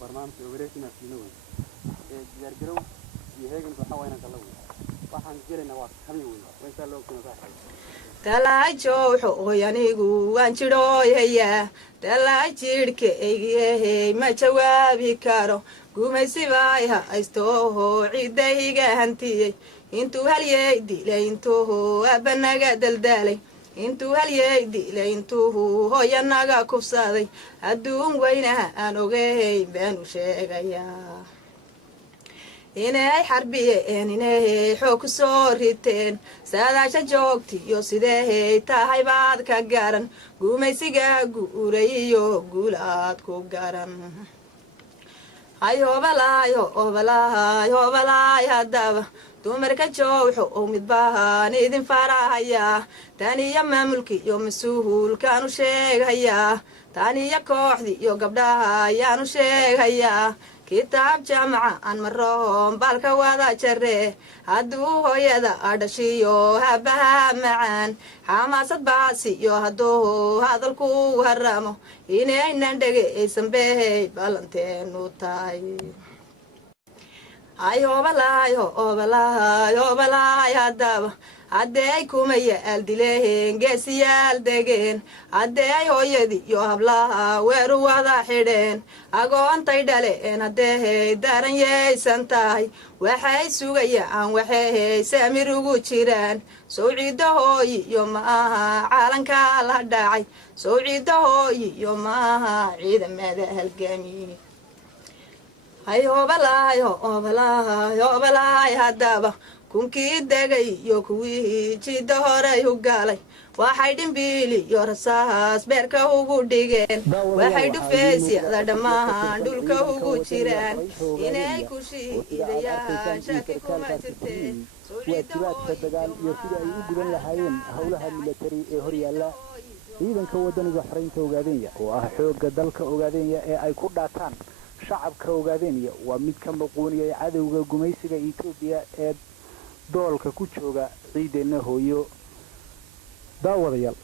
برنامج أوبريشن فينوي يرجعوا يهاجم بحوالنا كلهم waxaan jirayna waa habeen weyn inta loo kuna saaxay talaajo hooyanigu waan jirooyaya talaajirke eeyay ma jawaabi karo gumaysiba haysto ciidayga hantiyay intuu halyay dilay intuu abanaga daldalay intuu halyay dilay intuu hooyanaga kufsaday adduun weynaha aan ogeey baan u sheegayaa inay xarbiyeen inay xoog ku soo riteen saadaasha joogtiyo sidee tahay baad ka garan gumaysiga guuray iyo guulaad ku garan hobalaay haddaba dumarka jooxo oo midbaan idin farahayaa taniyo maamulki iyo mas-uulkaan u sheegayaa taniyo kooxdii iyo gabdhaha ayaan u sheegayaa kitaab jaamaca aan maroon baalka wada jaree hadduu hooyada adhashiyo habaha macaan xamaasad baasiyo hadduu hadalku haramo inaynan dhegaysan beey ballanteenu tahay hobalaay haddaba hadday kumayaal dileen geesiyaal degeen hadday hooyadii iyo hablaha weeru wada xidheen agoontay dhaleen hadday daran yaysan tahay waxay sugayaan waxay saamir ugu jiraan sowciidda hooyi iyo maaha caalanka la dhacay sowciidda hooyi iyo maaha ciidamada halgaami hobalaay haddaba kunkii degay iyo kuwii jidda horay u galay waxay dhimbiili iyo rasaas beerka ugu dhigeen waxay dhufeesyada dhammaan dhulka ugu jiraan inay ku shiidayaan shaki kuma jirteen waajibaadka dagaal iyo sida ay u gudan lahaayeen howlaha militari ee horyaalla ciidanka wadaniga xoreynta Ogaadenya oo ah xoogga dalka Ogaadenya ee ay ku dhaataan shacabka Ogaadenya waa mid ka maqooniyay cadawga gumaysiga Itoobiya ee doolka ku jooga ciideena hooyo daawadayaal